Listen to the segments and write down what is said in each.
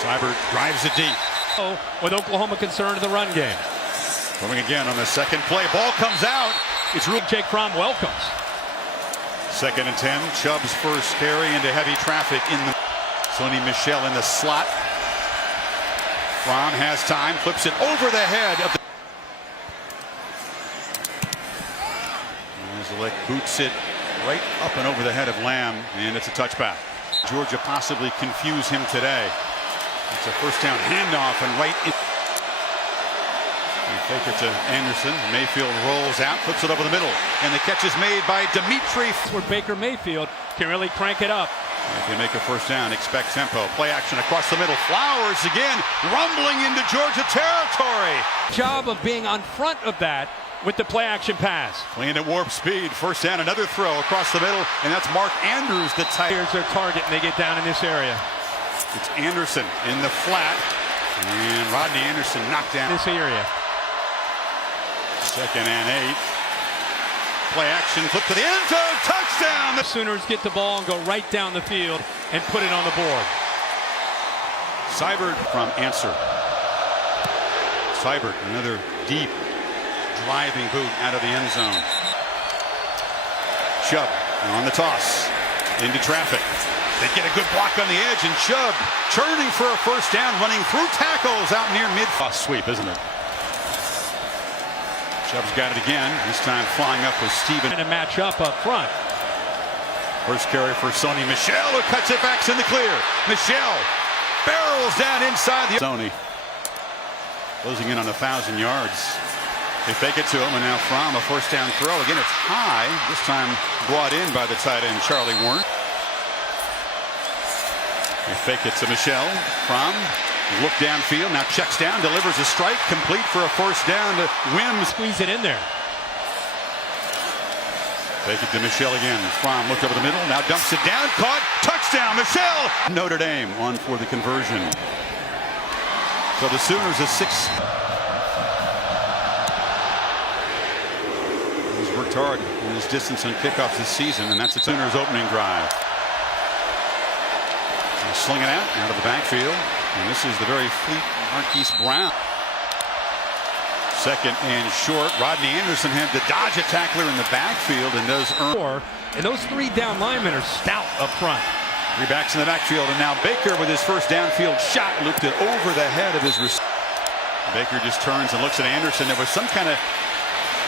Seibert drives it deep. With Oklahoma concerned in the run game. Coming again on the second play. Ball comes out. It's Jake Fromm welcomes. 2nd and 10. Chubb's first carry into heavy traffic in the Sony Michel in the slot. Fromm has time, flips it over the head of the Zalek boots it right up and over the head of Lamb, and it's a touchback. Georgia possibly confuse him today. It's a first down handoff and right in. They fake it to Anderson. Mayfield rolls out, flips it over the middle, and the catch is made by Dimitri. Where Baker Mayfield can really crank it up. If they make a first down, expect tempo. Play action across the middle. Flowers again, rumbling into Georgia territory. Job of being on front of that with the play action pass. Playing at warp speed. First down, another throw across the middle, and that's Mark Andrews, the tight. Here's their target, and they get down in this area. It's Anderson in the flat, and Rodney Anderson knocked down. This area. 2nd and 8. Play action, flip to the end zone, touchdown! The Sooners get the ball and go right down the field and put it on the board. Seibert from answer. Seibert, another deep driving boot out of the end zone. Chubb on the toss into traffic. They get a good block on the edge, and Chubb churning for a first down, running through tackles out near mid. Sweep, isn't it? Chubb's got it again, this time flying up with Steven. And a match up front. First carry for Sony Michel, who cuts it back in the clear. Michel barrels down inside the Sony. Closing in on 1,000 yards. They fake it to him, and now Fromm, a first down throw. Again, it's high, this time brought in by the tight end, Charlie Warren. They fake it to Michel. Fromm, look downfield, now checks down, delivers a strike, complete for a first down to Wims. Squeeze it in there. Fake it to Michel again. Fromm looked over the middle, now dumps it down, caught, touchdown, Michel! Notre Dame on for the conversion. So the Sooners are 6. He's worked hard in his distance on kickoffs this season, and that's the Sooners' opening drive. They sling it out of the backfield, and this is the very fleet Marquise Brown. 2nd and short. Rodney Anderson had to dodge a tackler in the backfield and does earn. And those 3 down linemen are stout up front. 3 backs in the backfield, and now Baker with his first downfield shot looked it over the head of his receiver. Baker just turns and looks at Anderson. There was some kind of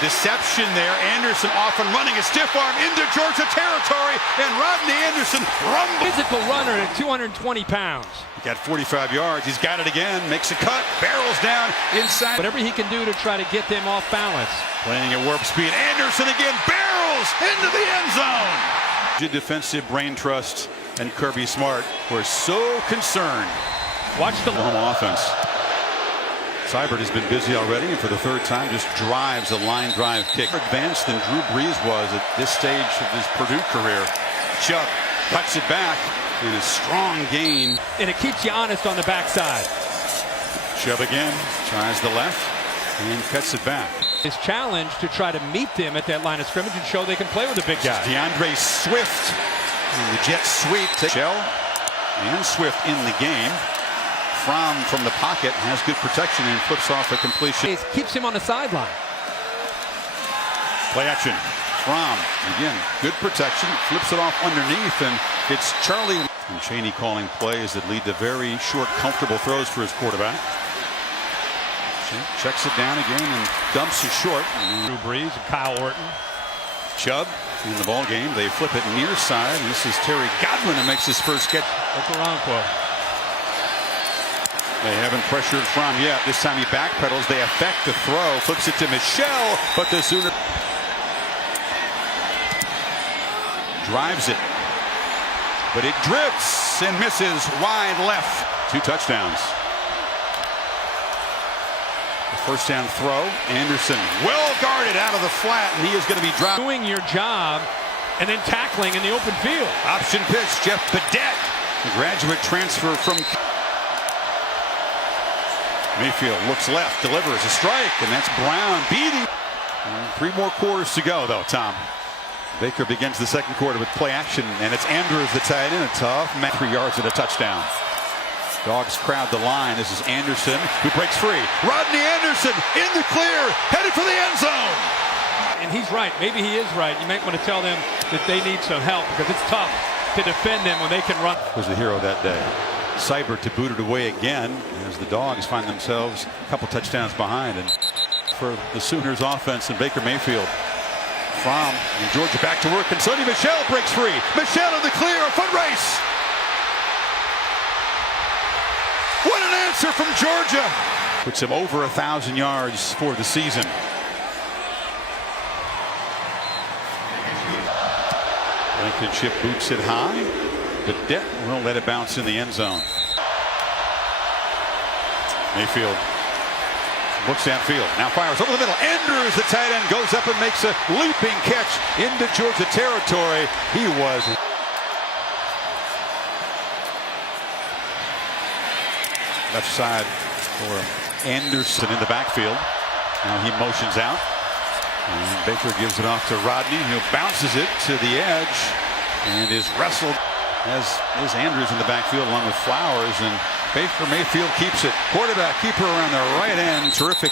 deception there. Anderson off and running a stiff arm into Georgia territory, and Rodney Anderson rumbles. Physical runner at 220 pounds. He got 45 yards. He's got it again. Makes a cut. Barrels down inside. Whatever he can do to try to get them off balance. Playing at warp speed. Anderson again barrels into the end zone. Defensive brain trust and Kirby Smart were so concerned. Watch the home offense. Seibert has been busy already, and for the 3rd time just drives a line drive kick. More advanced than Drew Brees was at this stage of his Purdue career. Chubb cuts it back in a strong gain. And it keeps you honest on the backside. Chubb again tries the left and cuts it back. His challenge to try to meet them at that line of scrimmage and show they can play with a big guy. DeAndre Swift and the jet sweep. Shell and Swift in the game. Fromm from the pocket has good protection and flips off a completion. It keeps him on the sideline. Play action. Fromm again, good protection, flips it off underneath, and it's Charlie and Chaney calling plays that lead to very short, comfortable throws for his quarterback. Checks it down again and dumps it short. Drew Brees and Kyle Orton. Chubb in the ball game. They flip it near side. And this is Terry Godwin who makes his first catch. Okoronkwo. They haven't pressured Fromm yet. This time he backpedals. They effect the throw. Flips it to Michel, but the Sooner drives it. But it drifts and misses wide left. 2 touchdowns. The first down throw. Anderson well guarded out of the flat, and he is going to be dropped. Doing your job and then tackling in the open field. Option pitch. Jeff Badette, the graduate transfer from Mayfield looks left, delivers a strike, and that's Brown beating. 3 more quarters to go, though, Tom. Baker begins the second quarter with play action, and it's Andrews the tight end. A tough 3 yards and a touchdown. Dogs crowd the line. This is Anderson who breaks free. Rodney Anderson in the clear, headed for the end zone. And he's right. Maybe he is right. You might want to tell them that they need some help because it's tough to defend them when they can run. Was the hero that day. Seibert to boot it away again as the Dogs find themselves a couple touchdowns behind. And for the Sooners offense and Baker Mayfield. From Georgia back to work, and Sonny Michel breaks free. Michel in the clear, a foot race. What an answer from Georgia. Puts him over 1,000 yards for the season. Blankenship boots it high. Cadet will let it bounce in the end zone. Mayfield looks downfield, now fires over the middle. Andrews, the tight end, goes up and makes a leaping catch into Georgia territory. He was left side for Anderson in the backfield. Now he motions out. And Baker gives it off to Rodney, who bounces it to the edge and is wrestled, as is Andrews in the backfield along with Flowers, and Baker Mayfield keeps it. Quarterback keeper around the right end. Terrific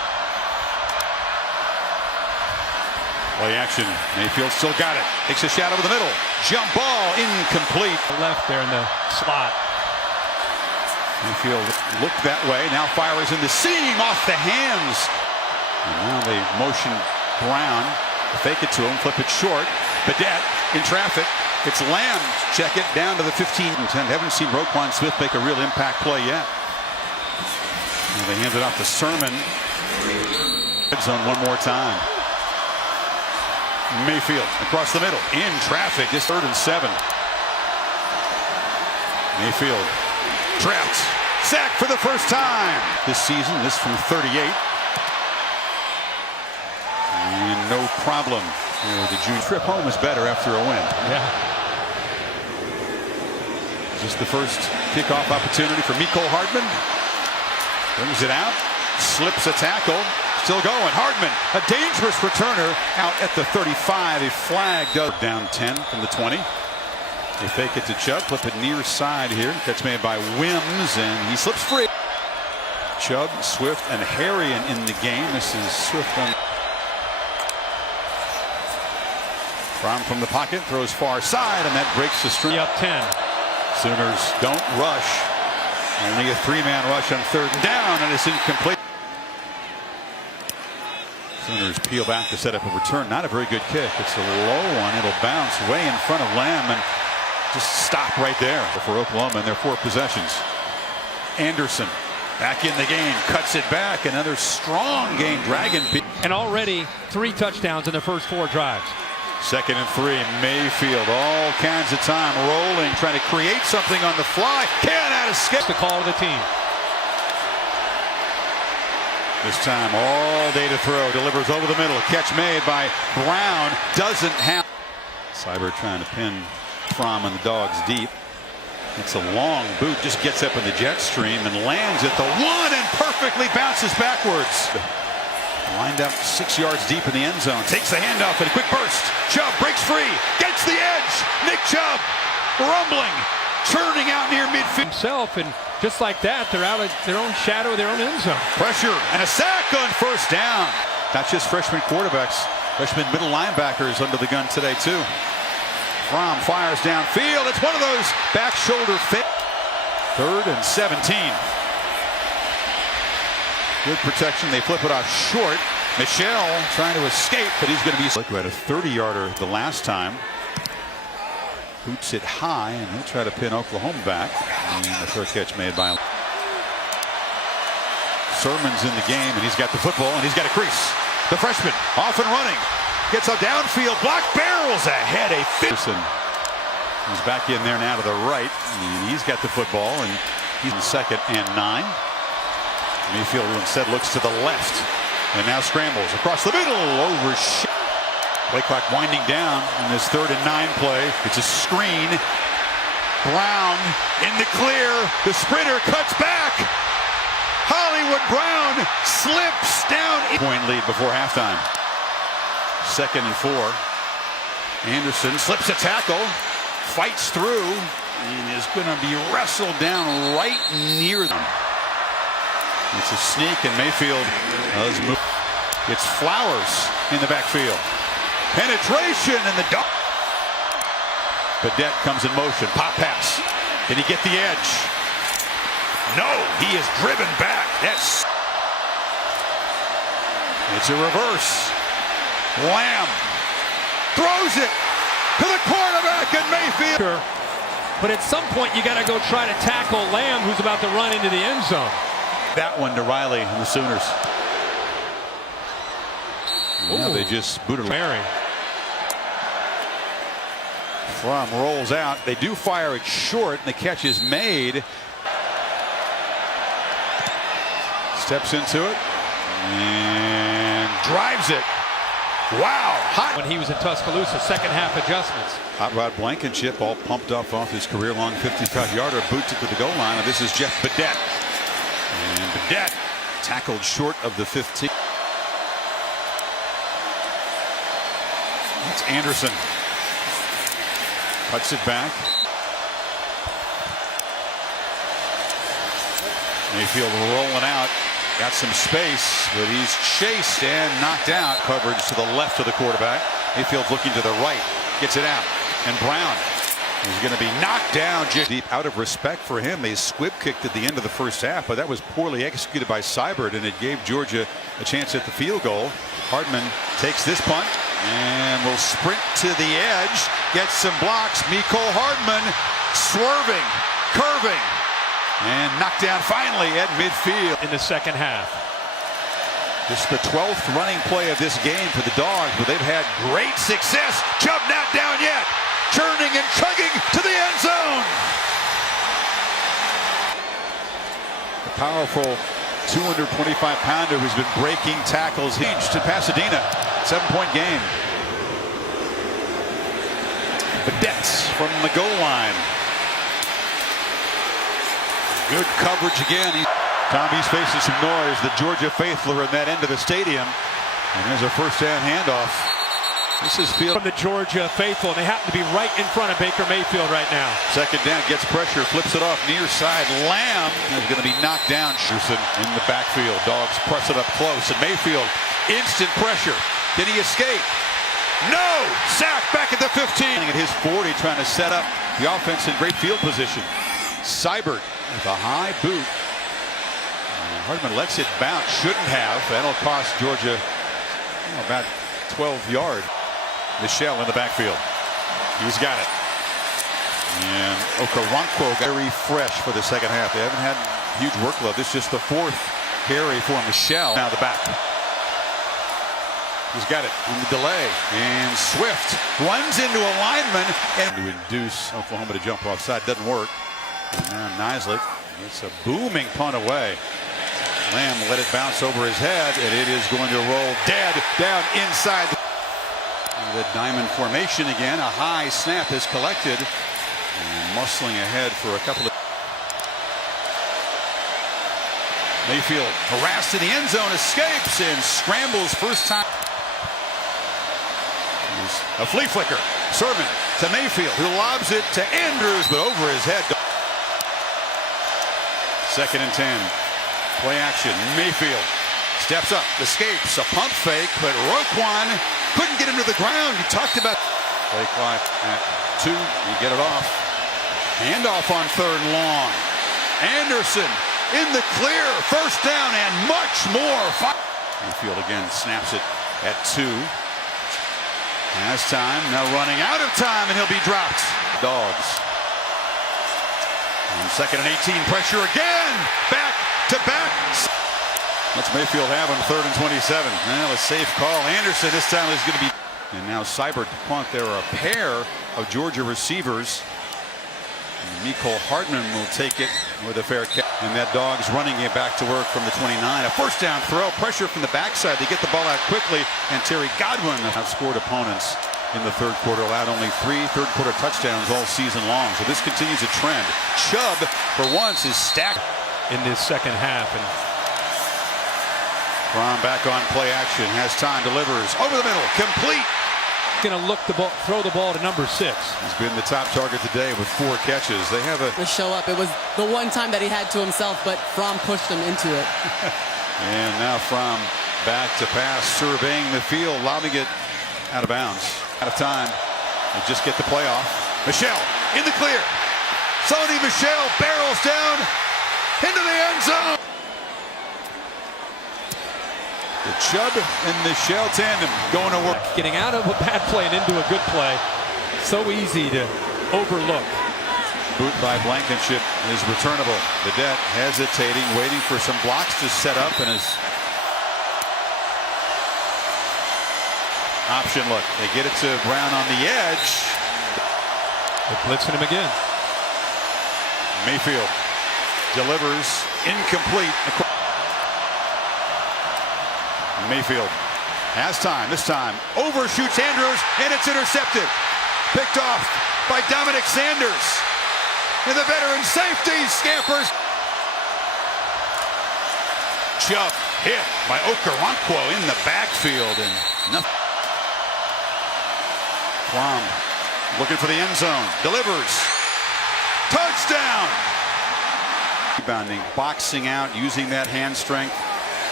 play action. Mayfield still got it. Takes a shot over the middle. Jump ball incomplete. Left there in the slot. Mayfield looked that way. Now fires in the seam off the hands. And now they motion Brown. Fake it to him. Flip it short. Badet in traffic. It's Lamb. Check it down to the 15 and 10. Haven't seen Roquan Smith make a real impact play yet. And they hand it off to Sermon. Red zone one more time. Mayfield across the middle. In traffic. This 3rd and 7. Mayfield trapped. Sacked for the first time this season. This from 38. And no problem. The junior trip home is better after a win. Yeah. Just the first kickoff opportunity for Mecole Hardman. Brings it out. Slips a tackle. Still going. Hardman, a dangerous returner out at the 35. A flag does down 10 from the 20. They fake it to Chubb. Flip it near side here. Catch made by Wims, and he slips free. Chubb, Swift, and Harrion in the game. This is Swift on. From the pocket, throws far side, and that breaks the string. Up 10. Sooners don't rush. Only a 3-man rush on 3rd and down, and it's incomplete. Sooners peel back to set up a return. Not a very good kick. It's a low one. It'll bounce way in front of Lamb and just stop right there for Oklahoma in their 4 possessions. Anderson back in the game, cuts it back. Another strong game. Dragon. And already 3 touchdowns in the first 4 drives. 2nd and 3. Mayfield, all kinds of time rolling, trying to create something on the fly. Cannot escape. The call of the team. This time all day to throw. Delivers over the middle. Catch made by Brown. Doesn't have. Seibert trying to pin Fromm and the Dogs deep. It's a long boot. Just gets up in the jet stream and lands at the 1 and perfectly bounces backwards. Lined up 6 yards deep in the end zone. Takes the handoff and a quick burst. Chubb breaks free. Gets the edge. Nick Chubb rumbling. Churning out near midfield. Himself, and just like that, they're out of their own shadow, their own end zone. Pressure and a sack on 1st down. Not just freshman quarterbacks. Freshman middle linebackers under the gun today too. Fromm fires downfield. It's one of those back shoulder fit. 3rd and 17. Good protection. They flip it off short. Michel trying to escape, but he's going to be. Look, we had a 30-yarder the last time. Boots it high, and he'll try to pin Oklahoma back. And the 3rd catch made by him. Sermon's in the game, and he's got the football, and he's got a crease. The freshman off and running. Gets a downfield block. Barrels ahead. A Peterson. He's back in there now to the right. And he's got the football, and he's in 2nd and 9. Mayfield instead looks to the left and now scrambles across the middle over. Play clock winding down in this 3rd and 9 play. It's a screen. Brown in the clear. The sprinter cuts back. Hollywood Brown slips down. Point lead before halftime. 2nd and 4. Anderson slips a tackle. Fights through. and is going to be wrestled down right near them. It's a sneak, and Mayfield does move. It's Flowers in the backfield. Penetration, and the dog. Badette comes in motion. Pop pass. Can he get the edge? No, he is driven back. That's. It's a reverse. Lamb throws it to the quarterback, and Mayfield. But at some point, you got to go try to tackle Lamb, who's about to run into the end zone. That one to Riley and the Sooners. Now they just booted Mary. Fromm rolls out. They do fire it short, and the catch is made. Steps into it and drives it. Wow. Hot. When he was in Tuscaloosa, second half adjustments. Hot Rod Blankenship all pumped up off his career-long 55-yarder, boots it to the goal line, and this is Jeff Badette. And Badette tackled short of the 15. That's Anderson. Cuts it back. Mayfield rolling out. Got some space, but he's chased and knocked out. Coverage to the left of the quarterback. Mayfield's looking to the right. Gets it out. And Brown is going to be knocked down just deep. Out of respect for him, they squib kicked at the end of the first half, but that was poorly executed by Seibert, and it gave Georgia a chance at the field goal. Hardman takes this punt and will sprint to the edge. Gets some blocks. Mecole Hardman swerving, curving, and knocked down finally at midfield. In the second half. This is the 12th running play of this game for the Dogs, but they've had great success. Chubb not down yet. Churning and chugging to the end zone. The powerful 225-pounder who's been breaking tackles. Hinged to Pasadena. 7-point game. Badette from the goal line. Good coverage again. Tommy's facing some noise. The Georgia faithful are in that end of the stadium. And there's a first down handoff. This is field from the Georgia faithful, and they happen to be right in front of Baker Mayfield right now. Second down, gets pressure, flips it off near side. Lamb is going to be knocked down. Sherson in the backfield. Dogs press it up close. And Mayfield, instant pressure. Did he escape? No! Sack back at the 15. At his 40, trying to set up the offense in great field position. Seibert with a high boot. Hardman lets it bounce. Shouldn't have. That'll cost Georgia about 12 yards. Michelle in the backfield. He's got it. And Okoronkwo very fresh for the second half. They haven't had huge workload. This is just the fourth carry for Michelle. Now the back. He's got it in the delay. And Swift runs into a lineman and to induce Oklahoma to jump offside. Doesn't work. And now Nislett. It's a booming punt away. Lamb let it bounce over his head, and it is going to roll dead down inside the diamond formation again. A high snap is collected, and muscling ahead for a couple of. Mayfield harassed in the end zone, escapes and scrambles first time. A flea flicker. Sermon to Mayfield, who lobs it to Andrews, but over his head. Second and 10. Play action. Mayfield steps up, escapes, a pump fake, but Roquan couldn't get him to the ground. You talked about play clock at 2. You get it off. Handoff on third and long. Anderson in the clear. First down and much more. Mayfield again snaps it at 2. Has time. Now running out of time, and he'll be dropped. Dogs. And second and 18. Pressure again. Back to back. What's Mayfield have on third and 27? Well, a safe call. Anderson this time is going to be. And now Seibert to punt. There are a pair of Georgia receivers. Mecole Hardman will take it with a fair catch. And that Dog's running it back to work from the 29. A first down throw. Pressure from the backside. They get the ball out quickly. And Terry Godwin outscored opponents in the third quarter. Allowed only 3 third-quarter touchdowns all season long. So this continues a trend. Chubb, for once, is stacked in this second half. And Fromm back on play action. Has time. Delivers over the middle. Complete. Going to look throw the ball to number 6. He's been the top target today with 4 catches. They have a show up. It was the one time that he had to himself, but Fromm pushed him into it. And now Fromm back to pass, surveying the field, lobbing it out of bounds. Out of time. They just get the playoff. Michel in the clear. Sony Michel barrels down into the end zone. The Chubb and Michel tandem going to work. Getting out of a bad play and into a good play. So easy to overlook. Boot by Blankenship is returnable. Vedette hesitating, waiting for some blocks to set up, and his option look. They get it to Brown on the edge. They're blitzing him again. Mayfield delivers incomplete. Mayfield has time. This time overshoots Andrews, and it's intercepted. Picked off by Dominic Sanders. And the veteran safety scampers. Chubb hit by Okoronkwo in the backfield, and nothing. Fromm looking for the end zone. Delivers. Touchdown. Rebounding, boxing out, using that hand strength.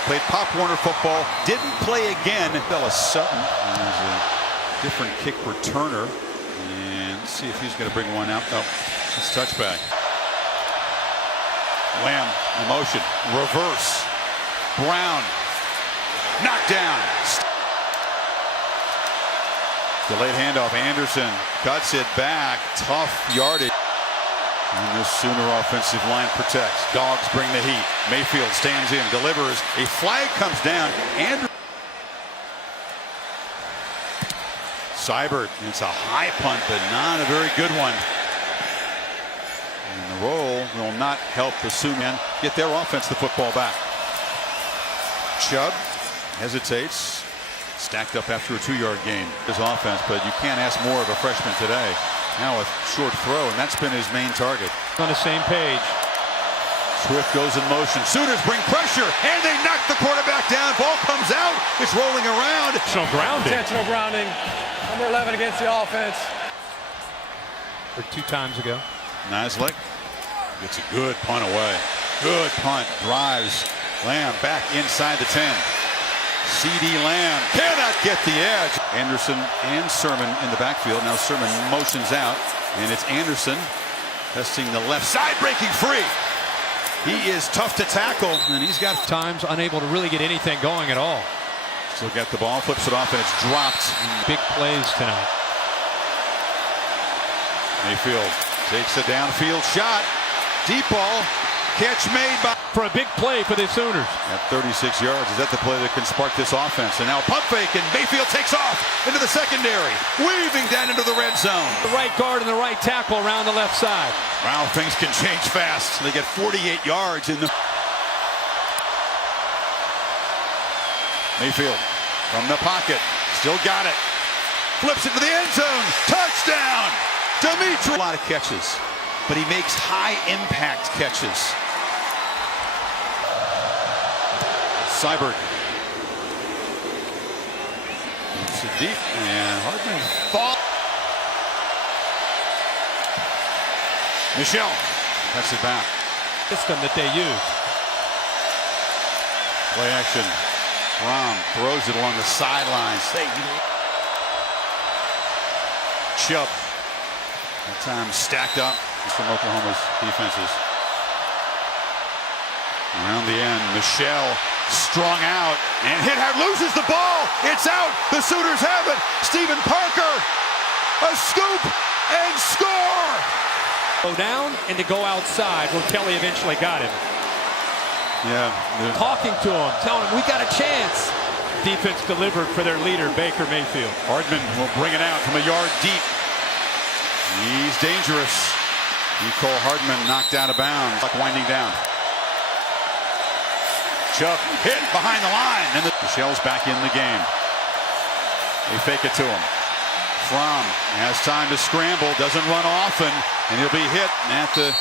Played Pop Warner football. Didn't play again. Bella Sutton is a different kick returner. And let's see if he's going to bring one out. Oh, it's touchback. Lamb in motion. Reverse. Brown. Knocked down. Delayed handoff. Anderson cuts it back. Tough yardage. And this Sooner offensive line protects. Dogs bring the heat. Mayfield stands in, delivers. A flag comes down. And Seibert. It's a high punt, but not a very good one. And the roll will not help the Sooner get their offense the football back. Chubb hesitates. Stacked up after a 2-yard gain. His offense, but you can't ask more of a freshman today. Now a short throw, and that's been his main target. On the same page. Swift goes in motion. Sooners bring pressure, and they knock the quarterback down. Ball comes out. It's rolling around. Intentional grounding. Intentional grounding. Number 11 against the offense. Or 2 times ago. Naslick gets a good punt away. Good punt. Drives. Lamb back inside the 10. C.D. Lamb cannot get the edge. Anderson and Sermon in the backfield. Now Sermon motions out, and it's Anderson testing the left side, breaking free. He is tough to tackle, and he's got times unable to really get anything going at all. Still got the ball, flips it off, and it's dropped. Big plays tonight. Mayfield takes a downfield shot. Deep ball. Catch made by for a big play for the Sooners. At 36 yards, is that the play that can spark this offense? And now pump fake, and Mayfield takes off into the secondary, weaving down into the red zone. The right guard and the right tackle around the left side. Wow, things can change fast. They get 48 yards in the Mayfield from the pocket, still got it. Flips it to the end zone. Touchdown, Dimitri. A lot of catches, but he makes high impact catches. Seibert. It's a deep, and Hardman fall. Michel cuts it back. System that they use. Play action. Fromm throws it along the sidelines. Chubb. That time stacked up from Oklahoma's defenses. Around the end, Michel strung out and hit hard, loses the ball. It's out. The Sooners have it. Stephen Parker, a scoop and score. Go down and to go outside where Kelly eventually got him. Yeah. Talking to him, telling him we got a chance. Defense delivered for their leader, Baker Mayfield. Hardman will bring it out from a yard deep. He's dangerous. Nicole Hardman knocked out of bounds. Winding down. Chubb hit behind the line, and Michel's back in the game. They fake it to him. Fromm has time to scramble, doesn't run often, and he'll be hit at the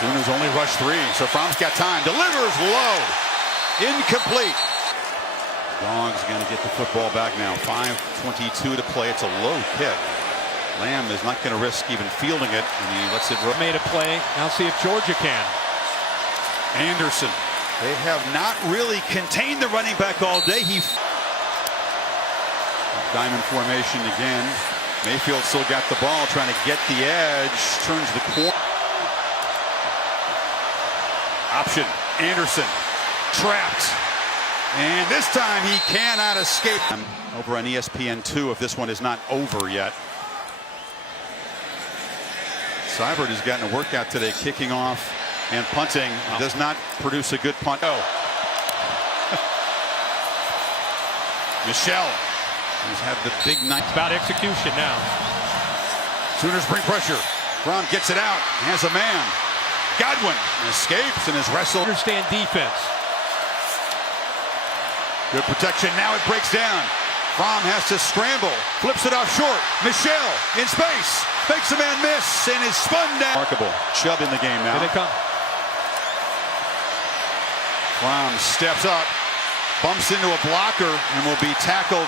Sooners only rush 3, so Fromm's got time. Delivers low. Incomplete. Dogs going to get the football back now. 5:22 to play. It's a low kick. Lamb is not going to risk even fielding it, and he lets it roll. Made a play. Now see if Georgia can. Anderson. They have not really contained the running back all day. Diamond formation again. Mayfield still got the ball, trying to get the edge. Turns the corner. Option. Anderson. Trapped. And this time he cannot escape. Over on ESPN2 if this one is not over yet. Seibert has gotten a workout today, kicking off and punting. Does not produce a good punt. Oh. Michelle has had the big night. It's about execution now. Sooners bring pressure. Brown gets it out. Has a man. Godwin escapes and is wrestled. Understand defense. Good protection. Now it breaks down. Fromm has to scramble. Flips it off short. Michelle in space. Makes a man miss and is spun down. Remarkable. Chubb in the game now. Here they come. Fromm steps up. Bumps into a blocker and will be tackled.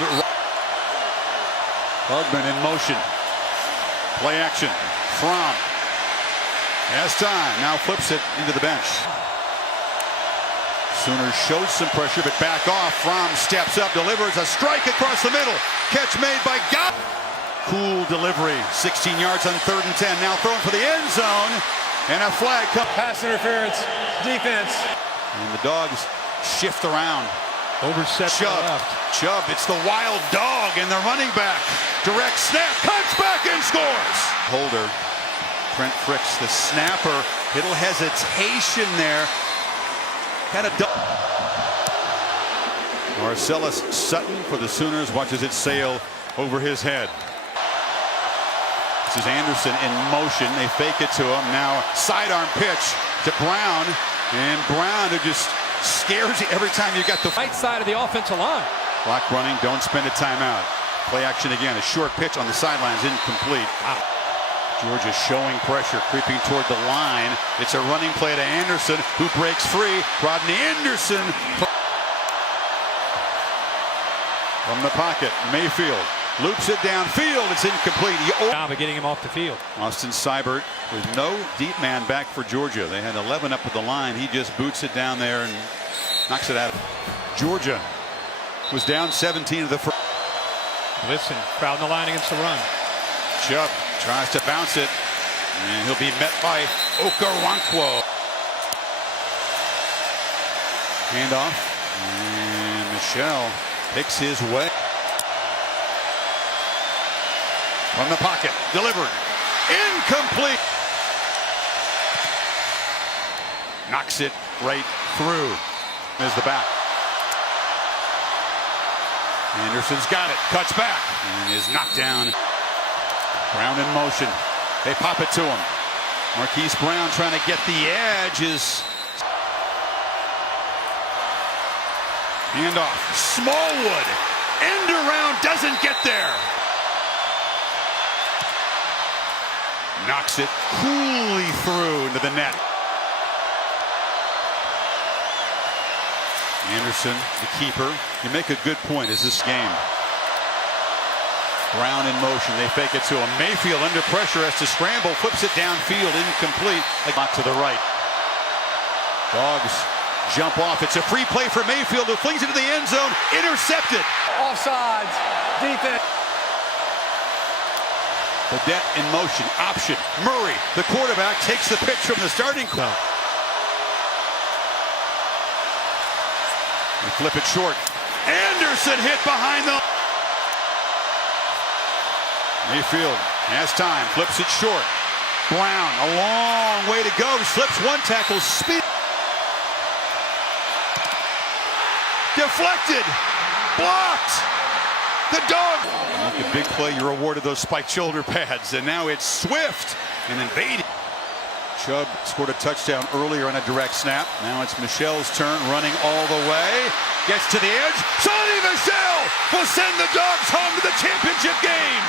Hugman in motion. Play action. Fromm has time. Now flips it into the bench. Sooners showed some pressure, but back off. Fromm steps up, delivers a strike across the middle. Catch made by God. Cool delivery. 16 yards on 3rd and 10. Now thrown for the end zone. And a flag comes. Pass interference. Defense. And the Dogs shift around. Overset to the left. Chubb, it's the wild dog and the running back. Direct snap, cuts back and scores. Holder, Trent Fricks, the snapper. Little hesitation there. Had a Marcellus Sutton for the Sooners watches it sail over his head. This is Anderson in motion. They fake it to him. Now sidearm pitch to Brown. And Brown, who just scares you every time you got the Right side of the offensive line. clock running. Don't spend a timeout. Play action again. A short pitch on the sidelines, incomplete. Wow. Georgia showing pressure, creeping toward the line. It's a running play to Anderson, who breaks free. Rodney Anderson from the pocket. Mayfield loops it downfield. It's incomplete. Job of getting him off the field. Austin Seibert with no deep man back for Georgia. They had 11 up at the line. He just boots it down there and knocks it out. Georgia was down 17 of the first. Listen, crowding the line against the run. Chubb tries to bounce it, and he'll be met by Okoronkwo. Handoff, and Michelle picks his way. From the pocket, delivered, incomplete. Knocks it right through. There's the back. Anderson's got it, cuts back, and is knocked down. Brown in motion. They pop it to him. Marquise Brown trying to get the edge. Handoff. Smallwood. End around, doesn't get there. Knocks it coolly through into the net. Anderson, the keeper. You make a good point as this game. Brown in motion. They fake it to him. Mayfield under pressure, has to scramble. Flips it downfield. Incomplete. Back to the right. Dogs jump off. It's a free play for Mayfield, who flings it to the end zone. Intercepted. Offsides. Defense. Burdette in motion. Option. Murray, the quarterback, takes the pitch from the starting crowd. They flip it short. Anderson hit behind the... Mayfield has time, flips it short. Brown, a long way to go, slips one tackle, speed. Deflected, blocked. The dog. Make a big play, you're awarded those spiked shoulder pads, and now it's Swift and invading. Chubb scored a touchdown earlier on a direct snap. Now it's Michelle's turn, running all the way. Gets to the edge. Sonny Michel will send the Dogs home to the championship game.